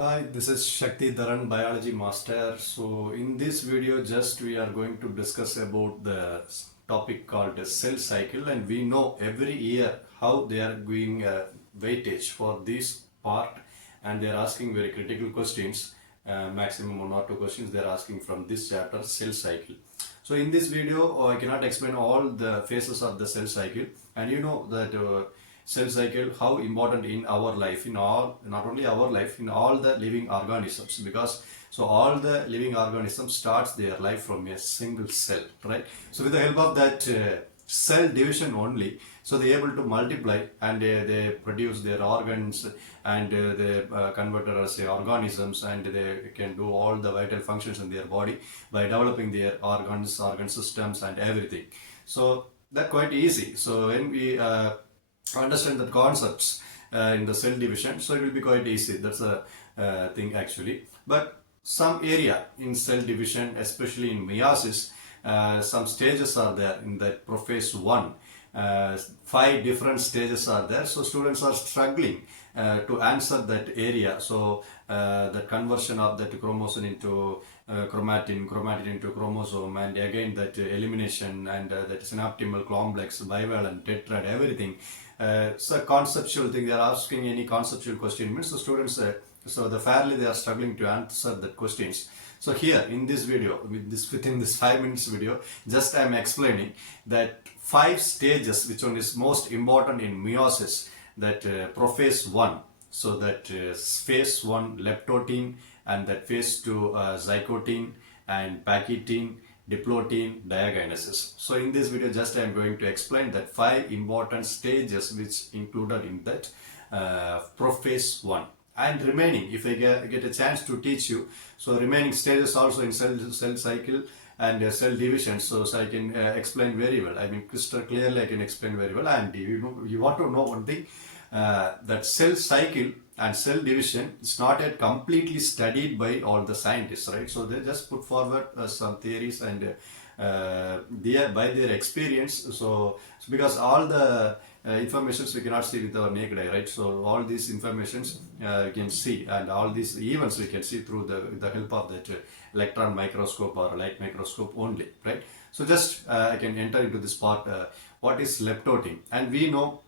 Hi, this is Shakti Dharan, Biology Master. So in this video, just we are going to discuss about the topic called the cell cycle, and we know every year how they are giving weightage for this part, and they are asking very critical questions, maximum 1 or 2 questions they are asking from this chapter, cell cycle. So in this video, I cannot explain all the phases of the cell cycle, and you know that cell cycle how important in our life, in all, not only our life, in all the living organisms, because so all the living organisms starts their life from a single cell, right? So with the help of that cell division only, so they able to multiply, and they produce their organs, and they converted as organisms, and they can do all the vital functions in their body by developing their organs, organ systems and everything. So that quite easy. So when we understand the concepts in the cell division, so it will be quite easy. That's a thing actually. But some area in cell division, especially in meiosis, some stages are there in that prophase 1. 5 different stages are there, so students are struggling to answer that area. So the conversion of that chromosome into chromatin into chromosome, and again that elimination, and that synaptimal complex, bivalent, tetrad, everything. So conceptual thing, they are asking any conceptual question means the students so the fairly they are struggling to answer the questions. So here in this video, within this 5 minutes video, just I am explaining that 5 stages which one is most important in meiosis, that prophase 1. So that phase 1 leptotin, and that phase 2 zygotin and pachytin, diplotin, diagenesis. So in this video just I am going to explain that 5 important stages which included in that prophase 1. And remaining, if I get a chance to teach you, so remaining stages also in cell cycle and cell division, so I can explain very well. I mean, crystal clearly I can explain very well. And you want to know one thing, that cell cycle and cell division is not yet completely studied by all the scientists, right? So they just put forward some theories, and by their experience. So because all the informations we cannot see with our naked eye, right? So all these informations we can see, and all these events we can see through the help of that electron microscope or light microscope only, right? So just I can enter into this part, what is leptotin. And we know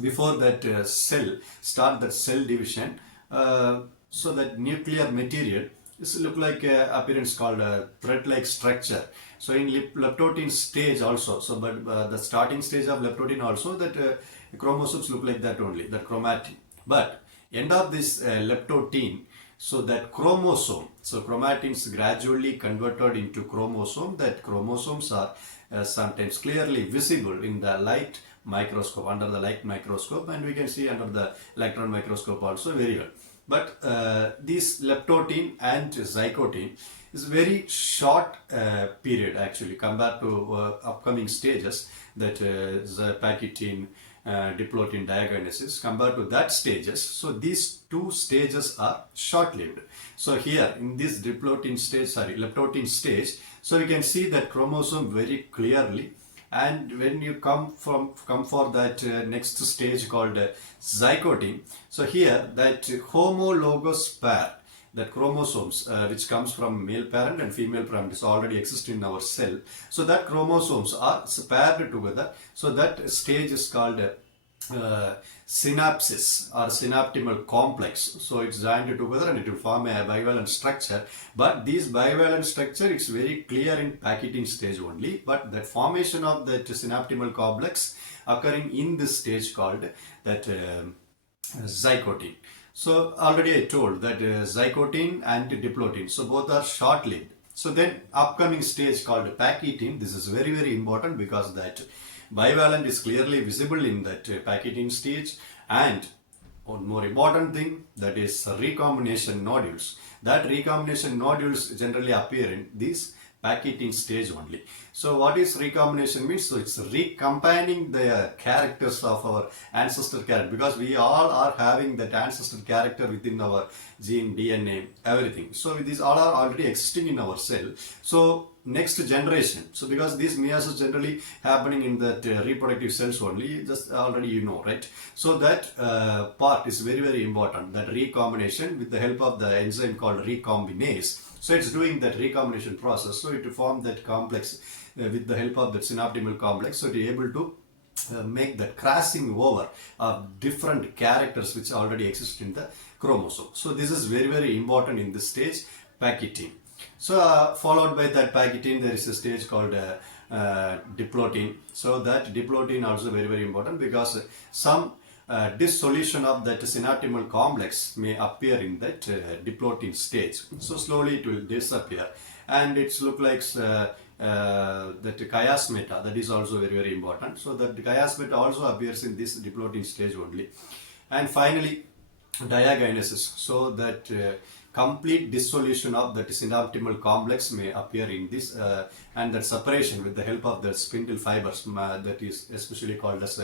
before that cell start that cell division, so that nuclear material is look like appearance called a thread-like structure. So in leptotin stage also, so but the starting stage of leptotin also, that chromosomes look like that only, that chromatin. But end of this leptotin, so that chromosome, so chromatins gradually converted into chromosome. That chromosomes are sometimes clearly visible in the light microscope, under the light microscope, and we can see under the electron microscope also very well. But this leptotin and zygotin is very short period actually compared to upcoming stages, that pachytin, diplotin, diagenesis, compared to that stages. So these 2 stages are short-lived. So here in this leptotin stage, so we can see that chromosome very clearly. And when you come for that next stage called zygotin, so here that homologous pair, that chromosomes which comes from male parent and female parent is already exist in our cell. So that chromosomes are paired together. So that stage is called synapsis or synaptimal complex. So it's joined together and it will form a bivalent structure. But this bivalent structure is very clear in pachytin stage only. But the formation of that synaptimal complex occurring in this stage called that zygotin. So already I told that zygotin and diplotin, so both are short-lived. So then upcoming stage called pachytin, this is very important, because that bivalent is clearly visible in that pachytin stage. And one more important thing, that is recombination nodules. That recombination nodules generally appear in this pachytin stage only. So what is recombination means? So it's recombining the characters of our ancestor character, because we all are having that ancestor character within our gene, DNA, everything. So these all are already existing in our cell. So next generation. So because these meiosis generally happening in that reproductive cells only, just already you know, right? So that part is very, very important, that recombination with the help of the enzyme called recombinase. So it's doing that recombination process. So it form that complex with the help of that synaptimal complex. So it is able to make the crossing over of different characters which already exist in the chromosome. So this is very, very important in this stage, packaging. So followed by that packaging, there is a stage called diplotin. So that diplotin also very, very important, because some dissolution of that synaptimal complex may appear in that diplotin stage. So slowly it will disappear, and it's look like that chiasmata, that is also very, very important. So that chiasmata also appears in this diplotin stage only. And finally diagenesis, so that complete dissolution of that synaptimal complex may appear in this, and that separation with the help of the spindle fibers, that is especially called as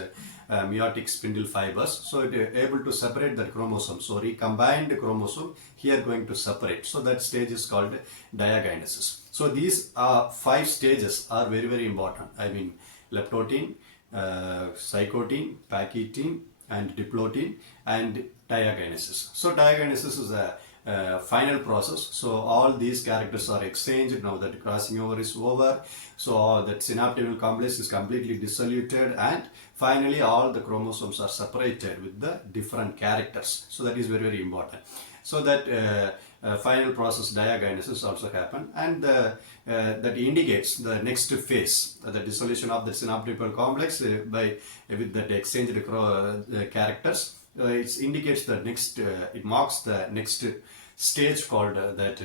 meiotic spindle fibers. So it is able to separate that chromosome. So recombined chromosome here going to separate. So that stage is called diagenesis. So these 5 stages are very, very important. I mean leptotin, zygotin, pachytin, and diplotin, and diagenesis. So diagenesis is a final process. So all these characters are exchanged. Now that crossing over is over, so that synaptimal complex is completely dissoluted, and finally all the chromosomes are separated with the different characters. So that is very, very important. So that final process diagenesis also happen, and that indicates the next phase, the dissolution of the synaptical complex by with that exchanged characters. It indicates the next, it marks the next stage called that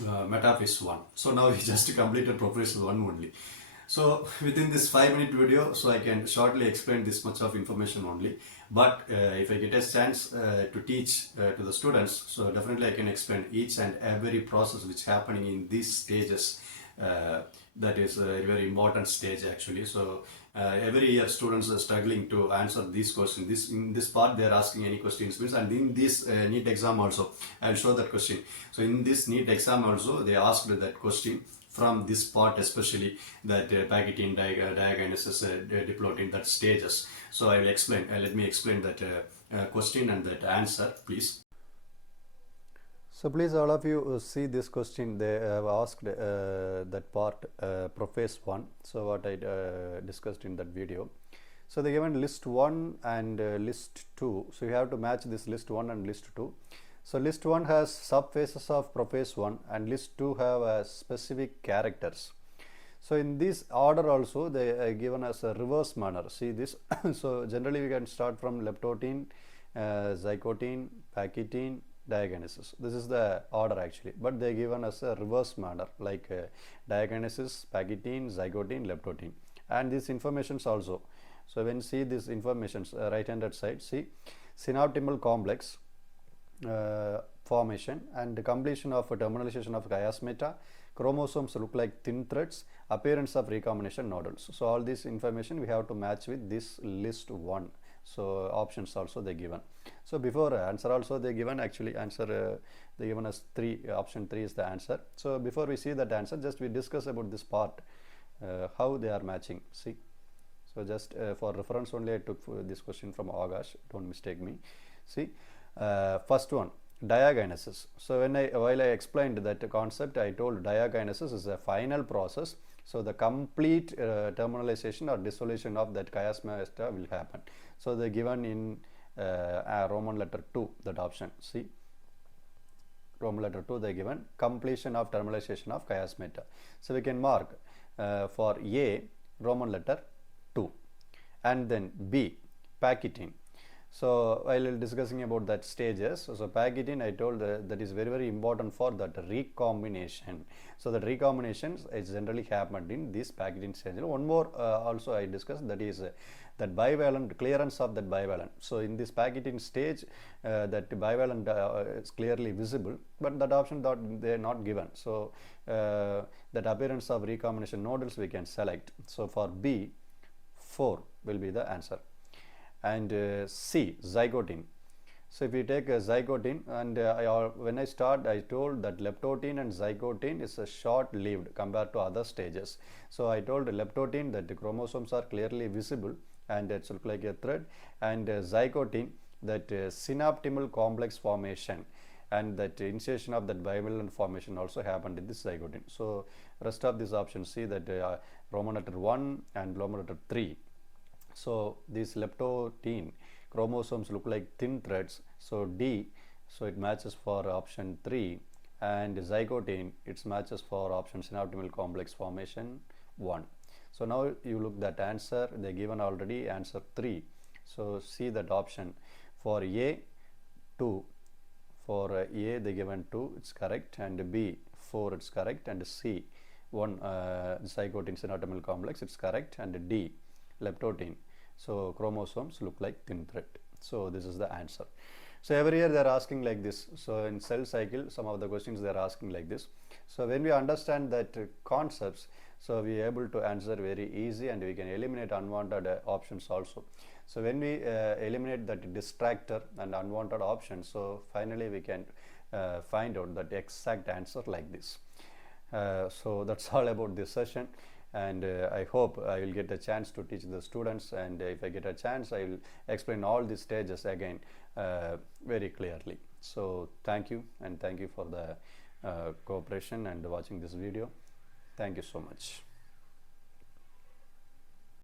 metaphase 1. So now we just completed prophase 1 only. So within this 5-minute video, so I can shortly explain this much of information only. But if I get a chance to teach to the students, so definitely I can explain each and every process which happening in these stages. That is a very important stage actually. So every year students are struggling to answer these questions. In this part they are asking any questions, and in this NEET exam also I will show that question. So in this NEET exam also they asked that question from this part, especially that pachytin, diagenesis, diplotin, that stages. So I will explain. Let me explain that question and that answer, please. So please all of you see this question. They have asked that part, prophase 1. So what I discussed in that video. So they given list 1 and list 2. So you have to match this list 1 and list 2. So list 1 has subphases of prophase 1, and list 2 have specific characters. So in this order also they are given as a reverse manner. See this. So generally we can start from leptotin, zygotin, pachytin, diagenesis. This is the order actually, but they are given as a reverse manner, like diagenesis, pachytin, zygotin, leptotin, and these informations also. So when you see these informations, right handed side, see synaptimal complex formation and completion of terminalization of chiasmata, chromosomes look like thin threads, appearance of recombination nodules. So all this information we have to match with this list 1. So options also they given. So before answer also they given, actually answer they given us 3, option 3 is the answer. So before we see that answer, just we discuss about this part, how they are matching. See, so just for reference only I took this question from Agash, don't mistake me. See, first one, diagenesis. So while I explained that concept, I told diagenesis is a final process. So the complete terminalization or dissolution of that chiasmata will happen. So they given in Roman letter 2, that option. See, Roman letter 2 they given completion of terminalization of chiasmata. So we can mark for A, Roman letter 2, and then B, pachytin. So while discussing about that stages, so pachytin I told that is very, very important for that recombination. So that recombination is generally happened in this pachytin stage. One more also I discussed, that is that bivalent, clearance of that bivalent. So in this pachytin stage that bivalent is clearly visible, but that option that they are not given. So that appearance of recombination nodules we can select. So for B, 4 will be the answer. And C, zygotin. So if we take a zygote and when I told that leptotin and zygote is a short-lived compared to other stages. So I told leptotin that the chromosomes are clearly visible and it's look like a thread, and zygote that synaptimal complex formation and that initiation of that bivalent formation also happened in this zygote. So rest of these options, see that Roman letter 1 and Roman letter 3. So these leptotin chromosomes look like thin threads, so D, so it matches for option 3, and zygote it matches for option synaptimal complex formation 1. So now you look that answer, they given already answer 3. So see that option for A 2, for A they given 2, it's correct, and B 4, it's correct, and C 1 zygote synaptimal complex, it's correct, and D leptotin. So chromosomes look like thin thread. So this is the answer. So every year they are asking like this. So in cell cycle, some of the questions they are asking like this. So when we understand that concepts, so we are able to answer very easy, and we can eliminate unwanted options also. So when we eliminate that distractor and unwanted options, so finally we can find out that exact answer like this. So that's all about this session, and I hope I will get a chance to teach the students, and if I get a chance I will explain all these stages again very clearly. So thank you, and thank you for the cooperation and watching this video. Thank you so much.